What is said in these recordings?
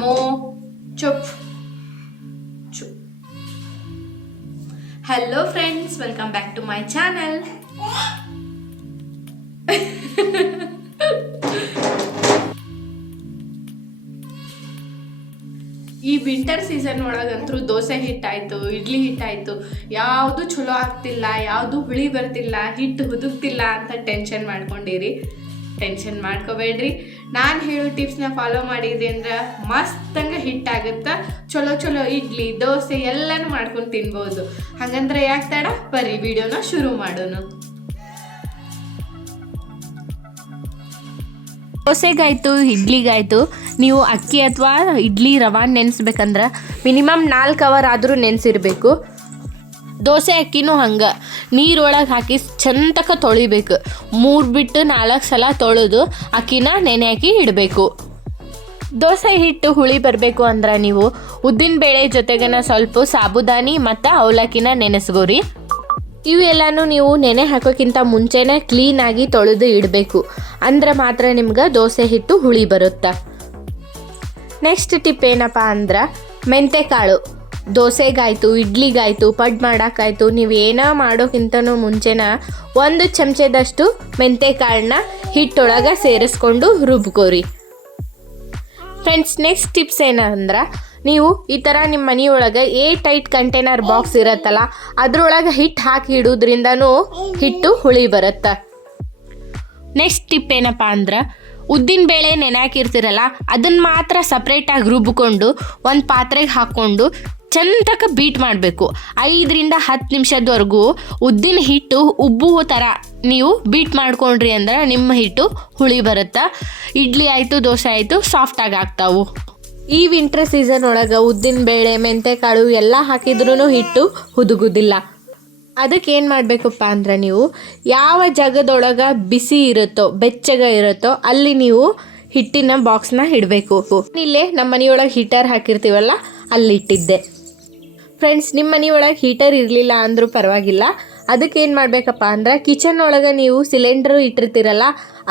ಅಮ್ಮೋ ಚುಪ್ ಚುಪ್ hello friends welcome back to my channel ಈ winter season ಒಳಗಂತೂ ದೋಸೆ ಹಿಟ್ಟಾಯ್ತು, ಇಡ್ಲಿ ಹಿಟ್ಟಾಯ್ತು. ಯಾವುದು ಚಲೋ ಆಗ್ತಿಲ್ಲ, ಯಾವುದು ಹುಳಿ ಬರ್ತಿಲ್ಲ, ಹಿಟ್ಟು ಹುದುಗ್ತಿಲ್ಲ ಅಂತ ಟೆನ್ಷನ್ ಮಾಡ್ಕೊಂಡಿರಿ. ಟೆನ್ಷನ್ ಮಾಡ್ಕೋಬೇಡ್ರಿ. ನಾನು ಹೇಳೋ ಟಿಪ್ಸ್ನ ಫಾಲೋ ಮಾಡಿದ್ರಿ ಅಂದ್ರೆ ಹಿಟ್ ಹಿಟ್ಟಾಗುತ್ತಾ ಚಲೋ ಚಲೋ ಇಡ್ಲಿ, ದೋಸೆ ಎಲ್ಲನೂ ಮಾಡ್ಕೊಂಡು ತಿನ್ಬೋದು. ಹಾಗಂದ್ರೆ ಯಾಕೆ ತಡ ಬರ್ರಿ ವಿಡಿಯೋನ ಶುರು ಮಾಡೋಣ ದೋಸೆಗಾಯ್ತು, ಇಡ್ಲಿಗಾಯ್ತು, ನೀವು ಅಕ್ಕಿ ಅಥವಾ ಇಡ್ಲಿ ರವಾ ನೆನೆಸ್ಬೇಕಂದ್ರೆ ಮಿನಿಮಮ್ ನಾಲ್ಕು ಅವರ್ ಆದರೂ ನೆನೆಸಿರ್ಬೇಕು. ದೋಸೆ ಅಕ್ಕಿನೂ ಹಂಗೆ. ನೀರೊಳಗೆ ಹಾಕಿ ಚಂತಕ ತೊಳಿಬೇಕು. ಮೂರು ಬಿಟ್ಟು ನಾಲ್ಕು ಸಲ ತೊಳೆದು ಅಕ್ಕಿನ ನೆನೆ ಹಾಕಿ ಇಡಬೇಕು. ದೋಸೆ ಹಿಟ್ಟು ಹುಳಿ ಬರಬೇಕು ಅಂದ್ರೆ ನೀವು ಉದ್ದಿನ ಬೇಳೆ ಜೊತೆಗನ ಸ್ವಲ್ಪ ಸಾಬುದಾನಿ ಮತ್ತು ಅವಲಕ್ಕಿನ ನೆನೆಸ್ಗೋರಿ ಇವೆಲ್ಲನೂ ನೀವು ನೆನೆ ಹಾಕೋಕ್ಕಿಂತ ಮುಂಚೆನೇ ಕ್ಲೀನಾಗಿ ತೊಳೆದು ಇಡಬೇಕು. ಅಂದ್ರೆ ಮಾತ್ರ ನಿಮ್ಗೆ ದೋಸೆ ಹಿಟ್ಟು ಹುಳಿ ಬರುತ್ತೆ. ನೆಕ್ಸ್ಟ್ ಟಿಪ್ ಏನಪ್ಪ ಅಂದ್ರೆ ಮೆಂತೆಕಾಳು. ದೋಸೆಗಾಯ್ತು, ಇಡ್ಲಿಗಾಯ್ತು, ಪಡ್ ಮಾಡೋಕ್ಕಾಯ್ತು, ನೀವು ಏನೋ ಮಾಡೋಕ್ಕಿಂತನೂ ಮುಂಚೆನ ಒಂದು ಚಮಚದಷ್ಟು ಮೆಂತೆಕಾಳನ್ನ ಹಿಟ್ಟೊಳಗೆ ಸೇರಿಸ್ಕೊಂಡು ರುಬ್ಕೋರಿ. ಫ್ರೆಂಡ್ಸ್ ನೆಕ್ಸ್ಟ್ ಟಿಪ್ಸ್ ಏನಂದ್ರೆ, ನೀವು ಈ ಥರ ನಿಮ್ಮ ಮನೆಯೊಳಗೆ ಏ ಟೈಟ್ ಕಂಟೈನರ್ ಬಾಕ್ಸ್ ಇರತ್ತಲ್ಲ, ಅದ್ರೊಳಗೆ ಹಿಟ್ಟು ಹಾಕಿ ಇಡೋದ್ರಿಂದನೂ ಹಿಟ್ಟು ಹುಳಿ ಬರುತ್ತೆ. ನೆಕ್ಸ್ಟ್ ಟಿಪ್ ಏನಪ್ಪ ಅಂದ್ರೆ, ಉದ್ದಿನ ಬೇಳೆ ನೆನಾಕಿರ್ತೀರಲ್ಲ ಅದನ್ನು ಮಾತ್ರ ಸಪ್ರೇಟಾಗಿ ರುಬ್ಬಿಕೊಂಡು ಒಂದು ಪಾತ್ರೆಗೆ ಹಾಕ್ಕೊಂಡು ಚಂದಕ ಬೀಟ್ ಮಾಡಬೇಕು. ಐದರಿಂದ ಹತ್ತು ನಿಮಿಷದವರೆಗೂ ಉದ್ದಿನ ಹಿಟ್ಟು ಉಬ್ಬುವ ಥರ ನೀವು ಬೀಟ್ ಮಾಡ್ಕೊಂಡ್ರಿ ಅಂದ್ರೆ ನಿಮ್ಮ ಹಿಟ್ಟು ಹುಳಿ ಬರುತ್ತೆ. ಇಡ್ಲಿ ಆಯಿತು, ದೋಸೆ ಆಯಿತು ಸಾಫ್ಟಾಗಿ ಆಗ್ತಾವು. ಈ ವಿಂಟರ್ ಸೀಸನ್ ಒಳಗೆ ಉದ್ದಿನ ಬೇಳೆ, ಮೆಂತೆಕಾಳು ಎಲ್ಲ ಹಾಕಿದ್ರೂ ಹಿಟ್ಟು ಹುದುಗುದಿಲ್ಲ. ಅದಕ್ಕೆ ಏನು ಮಾಡಬೇಕಪ್ಪ ಅಂದ್ರೆ ನೀವು ಯಾವ ಜಾಗದೊಳಗೆ ಬಿಸಿ ಇರುತ್ತೋ, ಬೆಚ್ಚಗ ಇರುತ್ತೋ ಅಲ್ಲಿ ನೀವು ಹಿಟ್ಟಿನ ಬಾಕ್ಸ್ನ ಇಡಬೇಕು. ಇಲ್ಲೇ ನಮ್ಮ ಮನೆಯೊಳಗೆ ಹೀಟರ್ ಹಾಕಿರ್ತೀವಲ್ಲ, ಅಲ್ಲಿ ಇಟ್ಟಿದ್ದೆ. ಫ್ರೆಂಡ್ಸ್ ನಿಮ್ಮ ಮನೆಯೊಳಗೆ ಹೀಟರ್ ಇರಲಿಲ್ಲ ಅಂದರೂ ಪರವಾಗಿಲ್ಲ. ಅದಕ್ಕೆ ಏನು ಮಾಡಬೇಕಪ್ಪ ಅಂದ್ರೆ ಕಿಚನ್ ಒಳಗೆ ನೀವು ಸಿಲಿಂಡ್ರು ಇಟ್ಟಿರ್ತೀರಲ್ಲ,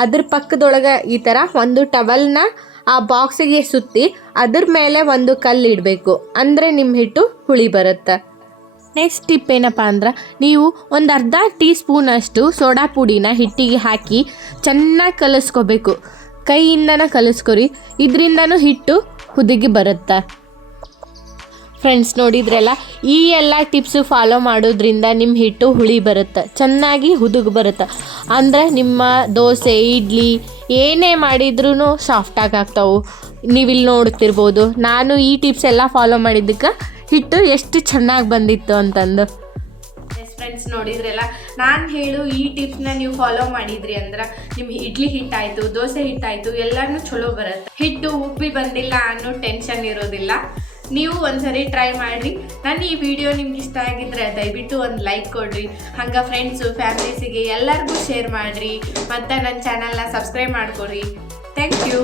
ಅದ್ರ ಪಕ್ಕದೊಳಗೆ ಈ ಥರ ಒಂದು ಟವಲ್ನ ಆ ಬಾಕ್ಸಿಗೆ ಸುತ್ತಿ ಅದ್ರ ಮೇಲೆ ಒಂದು ಕಲ್ಲು ಇಡಬೇಕು. ಅಂದರೆ ನಿಮ್ಮ ಹಿಟ್ಟು ಹುಳಿ ಬರುತ್ತೆ. ನೆಕ್ಸ್ಟ್ ಟಿಪ್ ಏನಪ್ಪ ಅಂದ್ರೆ ನೀವು ಒಂದು ಅರ್ಧ ಟೀ ಸ್ಪೂನಷ್ಟು ಸೋಡಾ ಪುಡಿನ ಹಿಟ್ಟಿಗೆ ಹಾಕಿ ಚೆನ್ನಾಗಿ ಕಲಿಸ್ಕೋಬೇಕು. ಕೈಯಿಂದನ ಕಲಿಸ್ಕೊರಿ, ಇದರಿಂದನೂ ಹಿಟ್ಟು ಹುದುಗಿ ಬರುತ್ತೆ. ಫ್ರೆಂಡ್ಸ್ ನೋಡಿದ್ರಲ್ಲ ಈ ಎಲ್ಲ ಟಿಪ್ಸು ಫಾಲೋ ಮಾಡೋದ್ರಿಂದ ನಿಮ್ಮ ಹಿಟ್ಟು ಹುಳಿ ಬರುತ್ತೆ, ಚೆನ್ನಾಗಿ ಹುದುಗ್ ಬರುತ್ತೆ. ಅಂದರೆ ನಿಮ್ಮ ದೋಸೆ, ಇಡ್ಲಿ, ಏನೇ ಮಾಡಿದ್ರೂ ಸಾಫ್ಟಾಗಿ ಆಗ್ತಾವೆ. ನೀವಿಲ್ಲಿ ನೋಡ್ತಿರ್ಬೋದು, ನಾನು ಈ ಟಿಪ್ಸ್ ಎಲ್ಲ ಫಾಲೋ ಮಾಡಿದ್ದಕ್ಕೆ ಹಿಟ್ಟು ಎಷ್ಟು ಚೆನ್ನಾಗಿ ಬಂದಿತ್ತು ಅಂತಂದು. ಫ್ರೆಂಡ್ಸ್ ನೋಡಿದ್ರಲ್ಲ ನಾನು ಹೇಳು ಈ ಟಿಪ್ಸ್ನ ನೀವು ಫಾಲೋ ಮಾಡಿದ್ರಿ ಅಂದ್ರೆ ನಿಮ್ಮ ಇಡ್ಲಿ ಹಿಟ್ಟಾಯಿತು, ದೋಸೆ ಹಿಟ್ಟಾಯಿತು ಎಲ್ಲರೂ ಚಲೋ ಬರುತ್ತೆ. ಹಿಟ್ಟು ಉಬ್ಬಿ ಬಂದಿಲ್ಲ ಅನ್ನೋ ಟೆನ್ಷನ್ ಇರೋದಿಲ್ಲ. ನೀವು ಒಂದ್ಸರಿ ಟ್ರೈ ಮಾಡಿರಿ. ನನ್ನ ಈ ವಿಡಿಯೋ ನಿಮ್ಗೆ ಇಷ್ಟ ಆಗಿದ್ರೆ ದಯವಿಟ್ಟು ಒಂದು ಲೈಕ್ ಕೊಡ್ರಿ. ಹಂಗೆ ಫ್ರೆಂಡ್ಸು ಫ್ಯಾಮಿಲೀಸಿಗೆ ಎಲ್ಲರಿಗೂ ಶೇರ್ ಮಾಡಿರಿ. ಮತ್ತು ನನ್ನ ಚಾನಲ್ನ ಸಬ್ಸ್ಕ್ರೈಬ್ ಮಾಡ್ಕೊಡ್ರಿ. Thank you